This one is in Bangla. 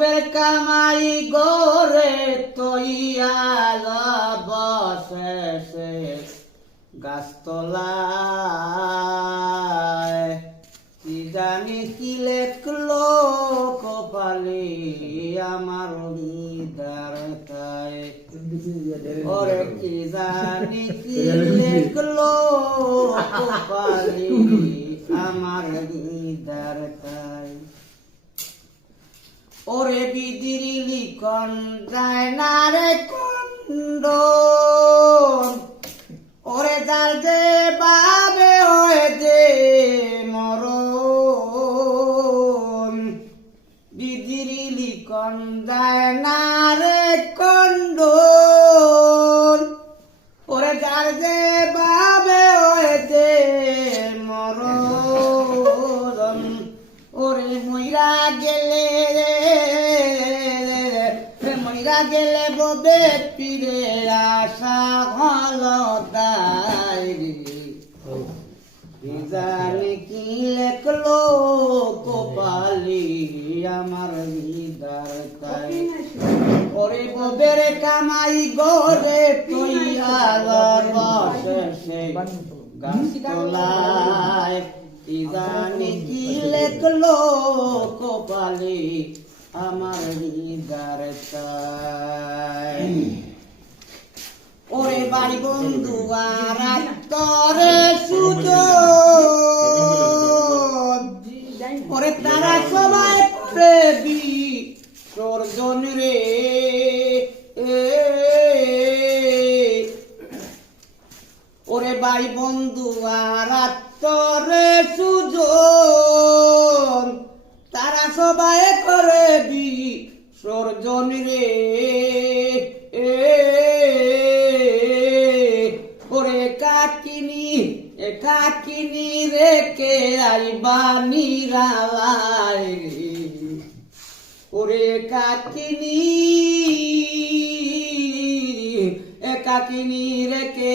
ববের কামাই গোরে তৈয়াল বসে গাছতলায় কি জানি কি লেখলো কপালে আমার হৃদয় তাই ওরে কি জানি কি লেখলো কপালে আমার হৃদয় তাই ওরে বিদিরি লিখন যায় না রে কন্দ ওরে যার যে বাবে হয়েছে মরণ বিদিরি লিখন যায় না রে কন্দ ওরে যার যে বাবে হয়েছে মরণ ওরে মইরা গেলে ববে ফিরে আসা হলো তাই জানি কি লেখলো কপালি আমার হৃদয় তাই ওরে ববের কামাই গোরে তুই আলার বসে গাছতলায় কি জানি কি লেখলো কপালি আমার হৃদয় তাই ওরে ভাই বন্ধু আর তরে সুজন ওরে তারা সবাই প্রেবি সর্জন রে ওরে ভাই বন্ধু আর তরে সুজন তারা সবাই করে বি সর্জন রে ওরে কাকিনি রেখে আইবা নিরালাই ওরে কাকিনি রেখে